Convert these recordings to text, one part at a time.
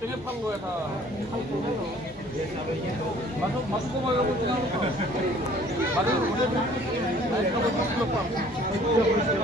땡에 팔로에 다 마수 고마워 지나고 마루 우리 나이가 뭐 필요 없고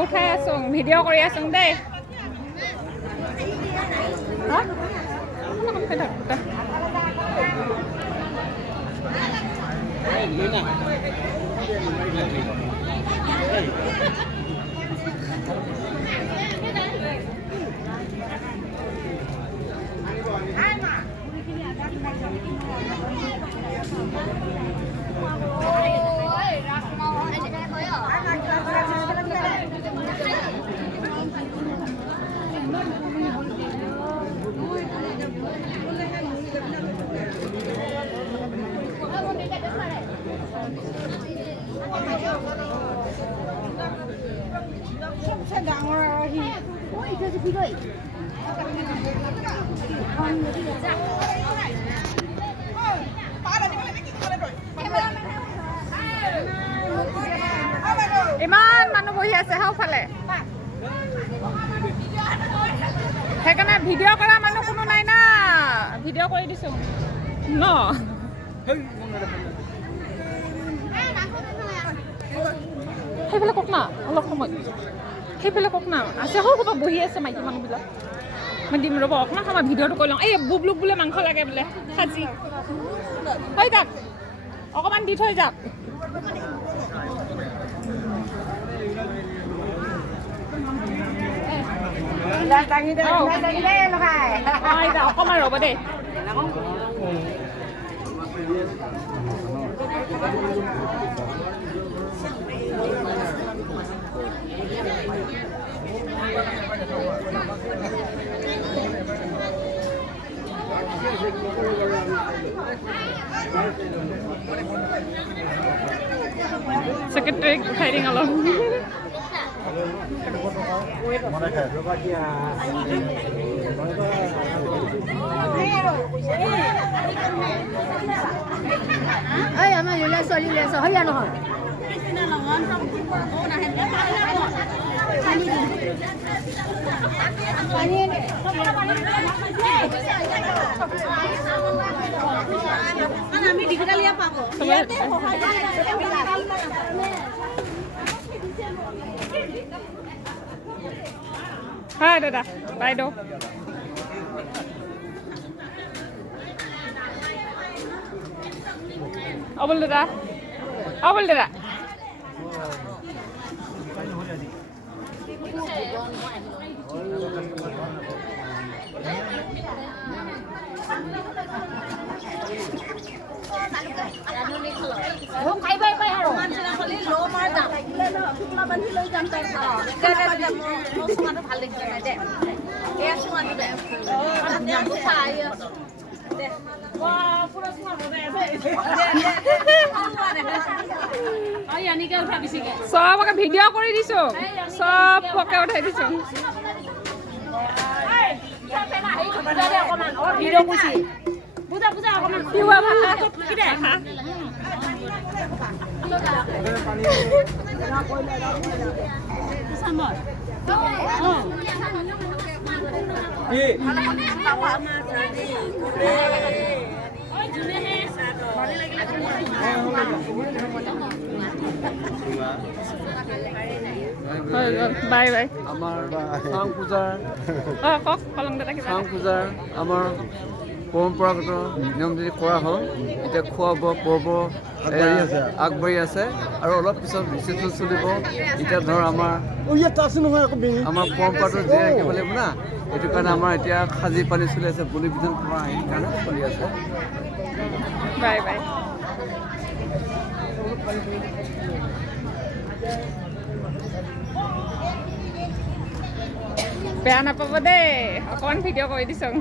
OK ส่งวิดีโอকৰি আছোঁ দেইฮะมันเป็นแบบইমান মানুহ বহি আছে হাওফালে সেইকাৰণে ভিডিঅ' কৰা মানুহ কোনো নাই না ভিডিঅ' কৰি দিছোঁ ন সেইফালে কওক না অলপ সময় সেইফালে কওক না আছে সৌ ক'ৰবাত বহি আছে মাইকী মানুহবিলাক মই দিম ৰ'ব অকণমান সময় ভিডিঅ'টো কৰি লওঁ এই বুবলুক বোলে মাংস লাগে বোলে সাজি হৈ যাওক অকণমান দি থৈ যাওক অকণমান ৰ'ব দেই Secretary hiding alone. Ê, em ơi, lên sờ, hơi ăn rồi. আমি ডিজিটালিয়া পাবো ইয়াতে Hai দাদা বাইদেউ অবল দাদা খাই পাই পাই আৰু মানছিলা খলি লো মাৰ দাম শুকলা বান্ধি লৈ যাম তাই মোৰ সুমাটো ভাল লাগিছে নাই দে এয়া সুমাটো দে চাই দে ৱা পুৰা সুমা বনাই আছে আই আনিকে উঠা দিছিগে সবকে ভিডিও কৰি দিছো সবকে উঠাই দিছো এই পেনা এই খবৰদাৰে অকমান ভিডিও কৰিছি বুজা তিৱা ভাষা কি দে ভাষা বাই বাই আমাৰ চাং পূজাৰ কওক কলং দাদা কিবা চাং পূজাৰ আমাৰ পৰম্পৰাগত নিয়ম যদি কৰা হ'ল এতিয়া খোৱা বোৱা পৰ্ব আগবাঢ়ি আছে আৰু অলপ পিছত ৰিচিপশ্যন চলিব এতিয়া ধৰ আমাৰ পৰম্পৰাটো জীয়াই ৰাখিব লাগিব না সেইটো কাৰণে আমাৰ এতিয়া সাজি পানী চলি আছে বলি বিধান কৰা সেইকাৰণে চলি আছে বাই বাই বেয়া নাপাব দেই অকণমান ভিডিঅ' কৰি দিছোঁ